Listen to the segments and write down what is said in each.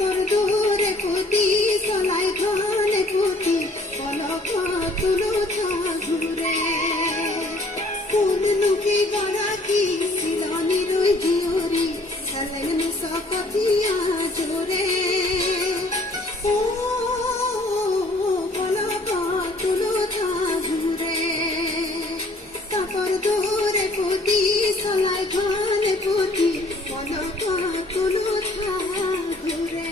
সাগর দূরে পুতি সলাই ঘনে পুতি পলক তুলো ঘুরে কোন লুকি গড়াকি শিলনি রই জিওরি সালেন সকতিয়া জোরে ও পলক তুলো ঘুরে সাগর দূরে পুতি সলাই ঘনে পুতি পলক তুলো ঘুরে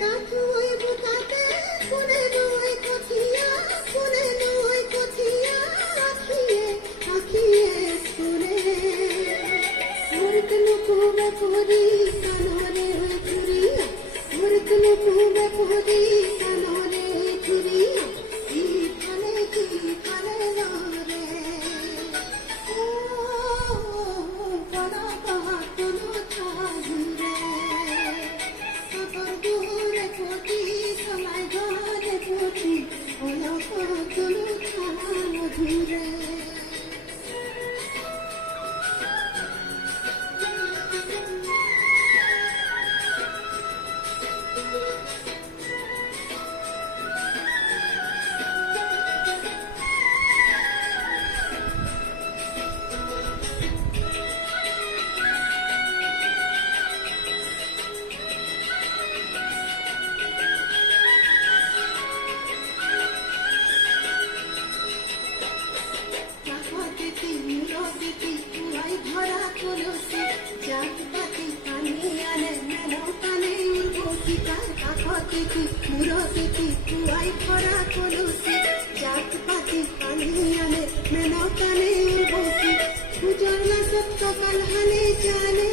কাকুই বুকাতে কোনে নয় কতিয়া কোনে নয় কতিয়া আখিয়ে আখিয়ে শুনে মরতনু কুবে পরি কানরে চুরিয়া মরতনু কুবে পরি কানরে চুরিয়া কি খালে রে ও বড় বাতুলো ঘুরে সাগর দূরে পুতি সলাই ঘরে পুতি পলক তুলো ঘুরে ভরা কলসি জাতপাতি পানি আনে মেলো কানে উঠি তার কাকতি মুরতি কুয়াই ভরা কলসি জাতপাতি পানি আনে মেলো কানে উঠি পুজোর না সপ্তাহ কাল হানে জানে